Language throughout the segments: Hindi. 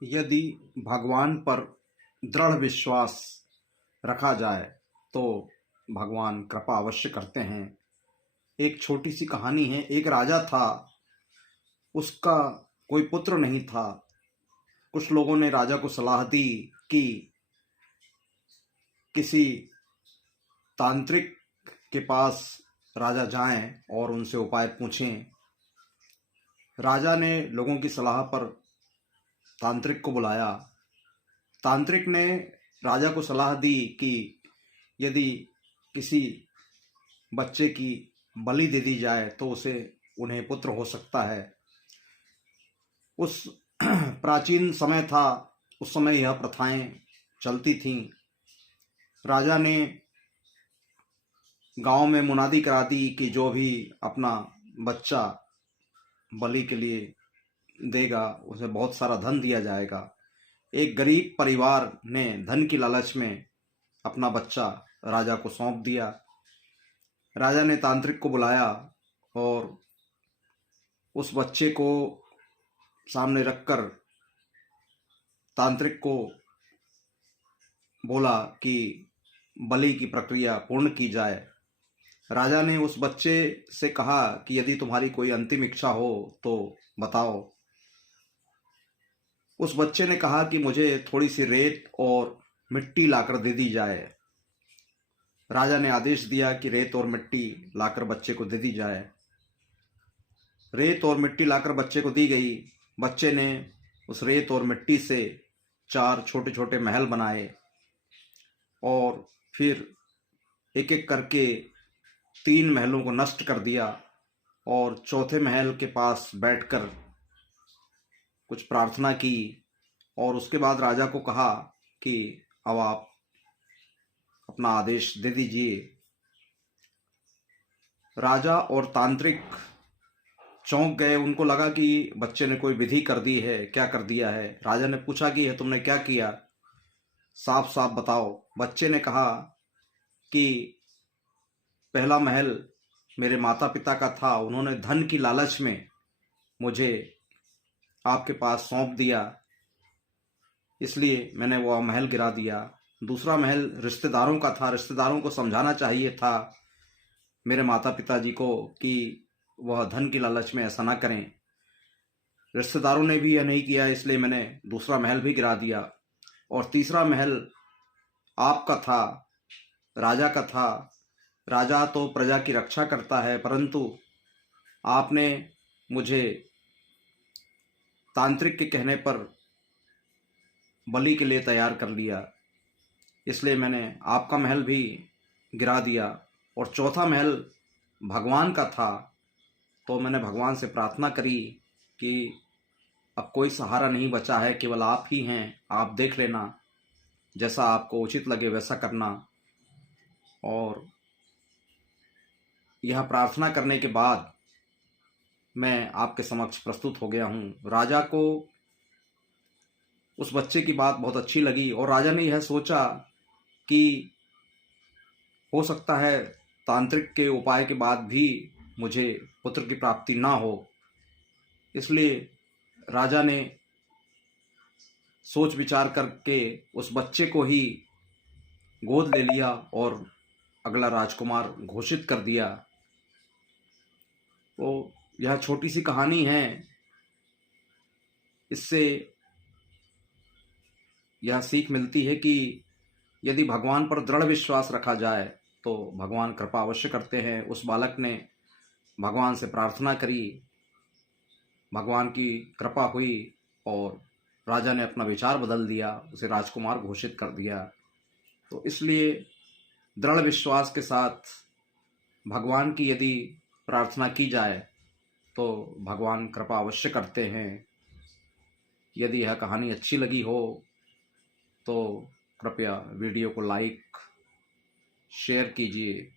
यदि भगवान पर दृढ़ विश्वास रखा जाए तो भगवान कृपा अवश्य करते हैं। एक छोटी सी कहानी है। एक राजा था, उसका कोई पुत्र नहीं था। कुछ लोगों ने राजा को सलाह दी कि किसी तांत्रिक के पास राजा जाएं और उनसे उपाय पूछें। राजा ने लोगों की सलाह पर तांत्रिक को बुलाया। तांत्रिक ने राजा को सलाह दी कि यदि किसी बच्चे की बलि दे दी जाए तो उसे उन्हें पुत्र हो सकता है। उस प्राचीन समय था, उस समय यह प्रथाएं चलती थीं। राजा ने गांव में मुनादी करा दी कि जो भी अपना बच्चा बलि के लिए देगा उसे बहुत सारा धन दिया जाएगा। एक गरीब परिवार ने धन की लालच में अपना बच्चा राजा को सौंप दिया। राजा ने तांत्रिक को बुलाया और उस बच्चे को सामने रखकर तांत्रिक को बोला कि बलि की प्रक्रिया पूर्ण की जाए। राजा ने उस बच्चे से कहा कि यदि तुम्हारी कोई अंतिम इच्छा हो तो बताओ। उस बच्चे ने कहा कि मुझे थोड़ी सी रेत और मिट्टी लाकर दे दी जाए। राजा ने आदेश दिया कि रेत और मिट्टी लाकर बच्चे को दे दी जाए। रेत और मिट्टी लाकर बच्चे को दी गई। बच्चे ने उस रेत और मिट्टी से 4 छोटे छोटे महल बनाए और फिर एक एक करके 3 महलों को नष्ट कर दिया और चौथे महल के पास बैठकर कुछ प्रार्थना की और उसके बाद राजा को कहा कि अब आप अपना आदेश दे दीजिए। राजा और तांत्रिक चौंक गए। उनको लगा कि बच्चे ने कोई विधि कर दी है, क्या कर दिया है। राजा ने पूछा कि यह तुमने क्या किया, साफ साफ बताओ। बच्चे ने कहा कि पहला महल मेरे माता पिता का था, उन्होंने धन की लालच में मुझे आपके पास सौंप दिया, इसलिए मैंने वह महल गिरा दिया। दूसरा महल रिश्तेदारों का था, रिश्तेदारों को समझाना चाहिए था मेरे माता पिताजी को कि वह धन की लालच में ऐसा ना करें। रिश्तेदारों ने भी यह नहीं किया, इसलिए मैंने दूसरा महल भी गिरा दिया। और तीसरा महल आपका था, राजा का था। राजा तो प्रजा की रक्षा करता है, परंतु आपने मुझे तांत्रिक के कहने पर बलि के लिए तैयार कर लिया, इसलिए मैंने आपका महल भी गिरा दिया। और चौथा महल भगवान का था, तो मैंने भगवान से प्रार्थना करी कि अब कोई सहारा नहीं बचा है, केवल आप ही हैं, आप देख लेना, जैसा आपको उचित लगे वैसा करना। और यह प्रार्थना करने के बाद मैं आपके समक्ष प्रस्तुत हो गया हूँ। राजा को उस बच्चे की बात बहुत अच्छी लगी और राजा ने यह सोचा कि हो सकता है तांत्रिक के उपाय के बाद भी मुझे पुत्र की प्राप्ति ना हो। इसलिए राजा ने सोच विचार करके उस बच्चे को ही गोद ले लिया और अगला राजकुमार घोषित कर दिया। तो यह छोटी सी कहानी है। इससे यह सीख मिलती है कि यदि भगवान पर दृढ़ विश्वास रखा जाए तो भगवान कृपा अवश्य करते हैं। उस बालक ने भगवान से प्रार्थना करी, भगवान की कृपा हुई और राजा ने अपना विचार बदल दिया, उसे राजकुमार घोषित कर दिया। तो इसलिए दृढ़ विश्वास के साथ भगवान की यदि प्रार्थना की जाए तो भगवान कृपा अवश्य करते हैं। यदि यह कहानी अच्छी लगी हो तो कृपया वीडियो को लाइक शेयर कीजिए।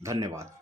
धन्यवाद।